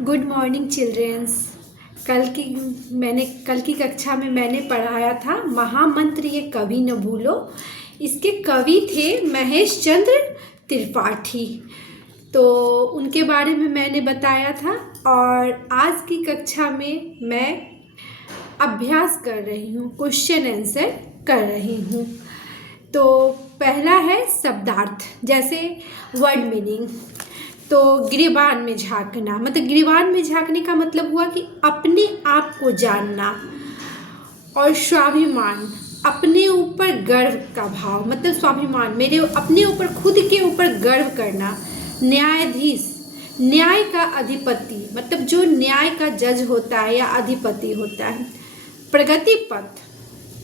Good morning childrens. कल की कक्षा में मैंने पढ़ाया था महामंत्र ये कभी न भूलो। इसके कवि थे महेश चंद्र त्रिपाठी। तो उनके बारे में मैंने बताया था और आज की कक्षा में मैं अभ्यास कर रही हूँ, क्वेश्चन आंसर कर रही हूँ। तो पहला है शब्दार्थ, जैसे वर्ड मीनिंग। तो गिरेबान में झांकना, मतलब गिरेबान में झांकने का मतलब हुआ कि अपने आप को जानना। और स्वाभिमान, अपने ऊपर गर्व का भाव, मतलब स्वाभिमान, मेरे अपने ऊपर, खुद के ऊपर गर्व करना। न्यायाधीश, न्याय का अधिपति, मतलब जो न्याय का जज होता है या अधिपति होता है। प्रगति पथ,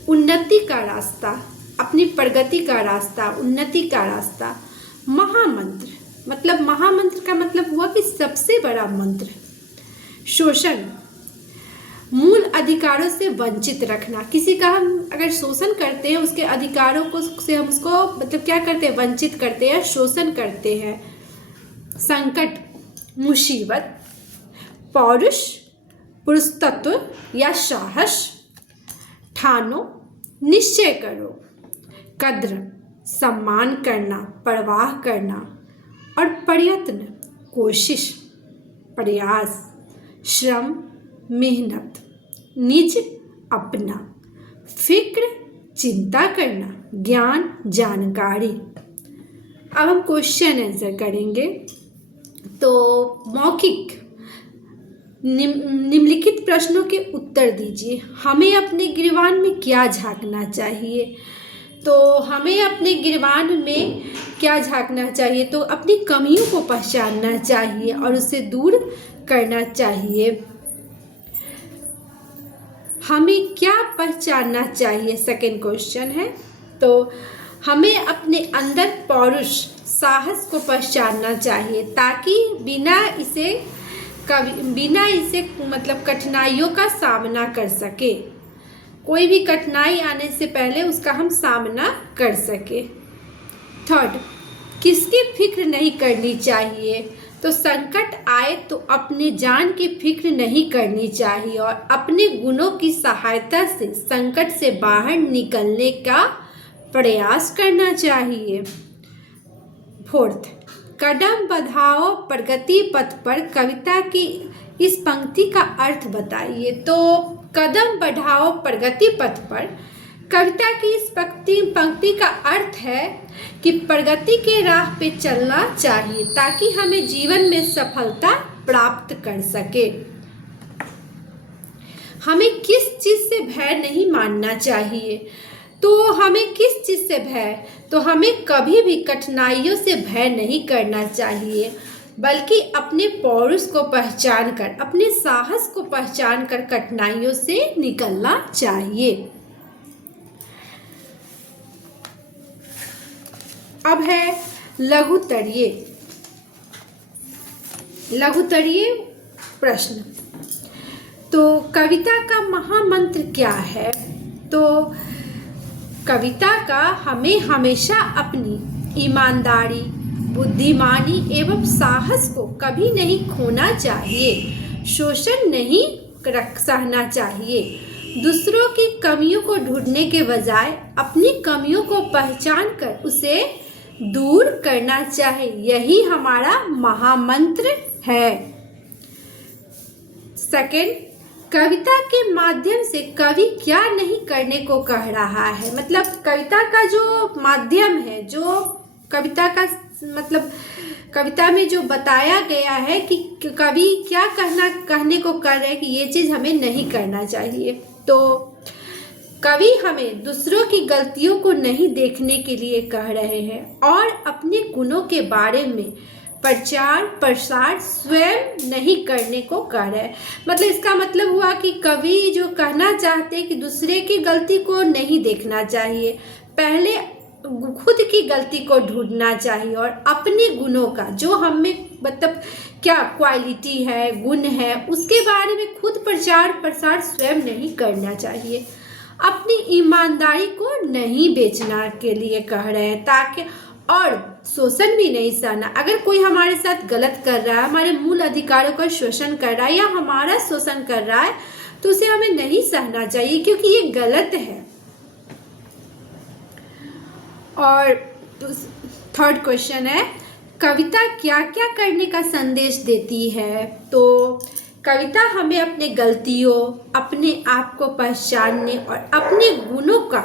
उन्नति का रास्ता, अपनी प्रगति का रास्ता, उन्नति का रास्ता। महामंत्र, मतलब महामंत्र का मतलब हुआ कि सबसे बड़ा मंत्र। शोषण, मूल अधिकारों से वंचित रखना। किसी का हम अगर शोषण करते हैं, उसके अधिकारों को से हम उसको मतलब क्या करते हैं, वंचित करते हैं, शोषण करते हैं। संकट, मुसीबत। पौरुष, पुरुषत्व या साहस। ठानो, निश्चय करो। कद्र, सम्मान करना, परवाह करना। और प्रयत्न, कोशिश, प्रयास, श्रम, मेहनत। निज, अपना। फिक्र, चिंता करना, ज्ञान, जानकारी। अब हम क्वेश्चन आंसर करेंगे। तो मौखिक, निम्नलिखित प्रश्नों के उत्तर दीजिए। हमें अपने गिरबान में क्या झांकना चाहिए? तो हमें अपने गिरबान में क्या झांकना चाहिए? तो अपनी कमियों को पहचानना चाहिए और उसे दूर करना चाहिए। हमें क्या पहचानना चाहिए, सेकंड क्वेश्चन है। तो हमें अपने अंदर पौरुष, साहस को पहचानना चाहिए, ताकि बिना इसे मतलब कठिनाइयों का सामना कर सके। कोई भी कठिनाई आने से पहले उसका हम सामना कर सके। थर्ड, किसकी फिक्र नहीं करनी चाहिए? तो संकट आए तो अपने जान की फिक्र नहीं करनी चाहिए और अपने गुणों की सहायता से संकट से बाहर निकलने का प्रयास करना चाहिए। फोर्थ, कदम बढ़ाओ प्रगति पथ पर, कविता की इस पंक्ति का अर्थ बताइए। तो कदम बढ़ाओ प्रगति पथ पर, कविता की इस पंक्ति का अर्थ है कि प्रगति के राह पे चलना चाहिए ताकि हमें जीवन में सफलता प्राप्त कर सके। हमें किस चीज से भय नहीं मानना चाहिए? तो हमें किस चीज से भय? तो हमें कभी भी कठिनाइयों से भय नहीं करना चाहिए, बल्कि अपने पौरुष को पहचान कर, अपने साहस को पहचान कर कठिनाइयों से निकलना चाहिए। अब है लघुत्तरीय प्रश्न। तो कविता का महामंत्र क्या है? तो कविता का हमें हमेशा अपनी ईमानदारी, बुद्धिमानी एवं साहस को कभी नहीं खोना चाहिए। शोषण नहीं सहना चाहिए। दूसरों की कमियों को ढूंढने के बजाय अपनी कमियों को पहचान कर उसे दूर करना चाहिए। यही हमारा महामंत्र है। सेकंड, कविता के माध्यम से कवि क्या नहीं करने को कह रहा है? मतलब कविता का जो माध्यम है, जो कविता का मतलब कविता में जो बताया गया है कि कवि क्या कहने को कह रहे हैं कि ये चीज़ हमें नहीं करना चाहिए। तो कवि हमें दूसरों की गलतियों को नहीं देखने के लिए कह रहे हैं और अपने गुणों के बारे में प्रचार प्रसार स्वयं नहीं करने को कह रहे हैं। मतलब इसका मतलब हुआ कि कवि जो कहना चाहते हैं कि दूसरे की गलती को नहीं देखना चाहिए, पहले खुद की गलती को ढूंढना चाहिए और अपने गुणों का, जो हम में मतलब क्या क्वालिटी है, गुण है, उसके बारे में खुद प्रचार प्रसार स्वयं नहीं करना चाहिए। अपनी ईमानदारी को नहीं बेचना के लिए कह रहे हैं, ताकि और शोषण भी नहीं सहना। अगर कोई हमारे साथ गलत कर रहा है, हमारे मूल अधिकारों का शोषण कर रहा है या हमारा शोषण कर रहा है, तो उसे हमें नहीं सहना चाहिए, क्योंकि ये गलत है। और थर्ड क्वेश्चन है, कविता क्या क्या करने का संदेश देती है? तो कविता हमें अपने गलतियों, अपने आप को पहचानने और अपने गुणों का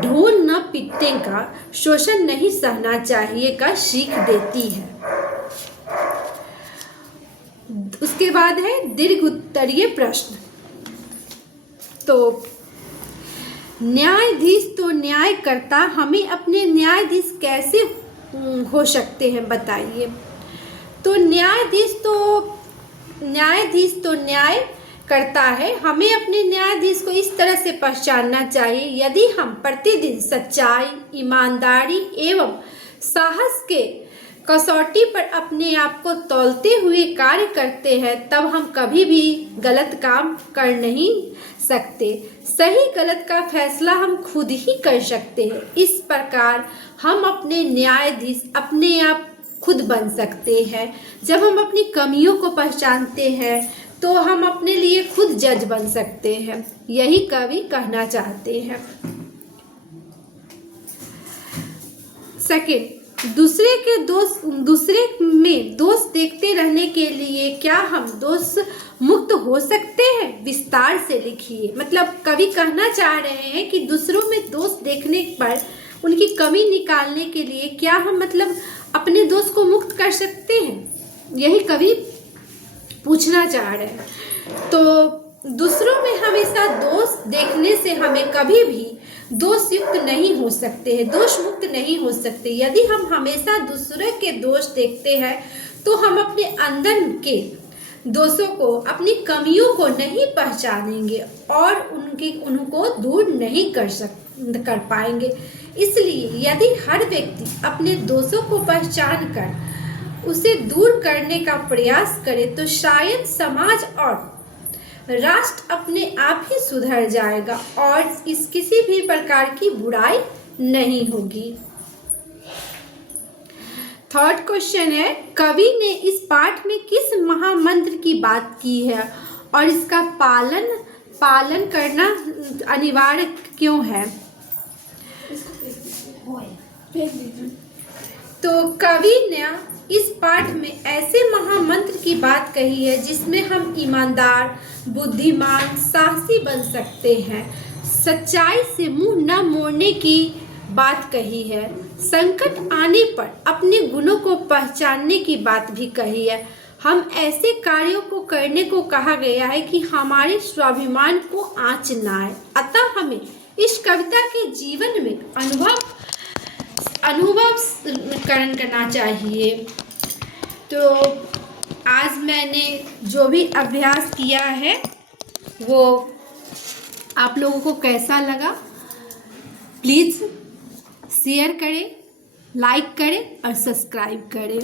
ढोल न पीटने का, शोषण नहीं सहना चाहिए का सीख देती है। उसके बाद है दीर्घ उत्तरीय प्रश्न। तो न्यायाधीश तो न्याय करता, हमें अपने न्यायाधीश कैसे हो सकते हैं, बताइए। तो न्यायाधीश तो न्याय करता है, हमें अपने न्यायाधीश को इस तरह से पहचानना चाहिए। यदि हम प्रतिदिन सच्चाई, ईमानदारी एवं साहस के कसौटी पर अपने आप को तौलते हुए कार्य करते हैं, तब हम कभी भी गलत काम कर नहीं सकते। सही गलत का फैसला हम खुद ही कर सकते हैं। इस प्रकार हम अपने न्यायाधीश अपने आप खुद बन सकते हैं। जब हम अपनी कमियों को पहचानते हैं तो हम अपने लिए खुद जज बन सकते हैं। यही कवि कहना चाहते हैं। सेकंड, दूसरे में दोष देखते रहने के लिए क्या हम दोष मुक्त हो सकते हैं? विस्तार से लिखिए। मतलब कवि कहना चाह रहे हैं कि दूसरों में दोष देखने पर उनकी कमी निकालने के लिए क्या हम मतलब अपने दोष को मुक्त कर सकते हैं, यही कवि पूछना चाह रहे हैं। तो दूसरों में हमेशा दोष देखने से हमें कभी भी दोष युक्त नहीं हो सकते हैं, दोष मुक्त नहीं हो सकते। यदि हम हमेशा दूसरे के दोष देखते हैं तो हम अपने अंदर के दोषों को, अपनी कमियों को नहीं पहचानेंगे और उनको दूर नहीं कर पाएंगे। इसलिए यदि हर व्यक्ति अपने दोषों को पहचान कर उसे दूर करने का प्रयास करे तो शायद समाज और राष्ट्र अपने आप ही सुधर जाएगा और किसी भी प्रकार की बुराई नहीं होगी। थर्ड क्वेश्चन है, कवि ने इस पाठ में किस महामंत्र की बात की है और इसका पालन करना अनिवार्य क्यों है? तो कवि ने इस पाठ में ऐसे महामंत्र की बात कही है जिसमें हम ईमानदार, बुद्धिमान, साहसी बन सकते हैं। सच्चाई से मुंह न मोड़ने की बात कही है। संकट आने पर अपने गुणों को पहचानने की बात भी कही है। हम ऐसे कार्यों को करने को कहा गया है कि हमारे स्वाभिमान को आँच न आए। अतः हमें इस कविता के जीवन में अनुभव करना चाहिए। तो आज मैंने जो भी अभ्यास किया है वो आप लोगों को कैसा लगा, प्लीज़ शेयर करें, लाइक करें और सब्सक्राइब करें।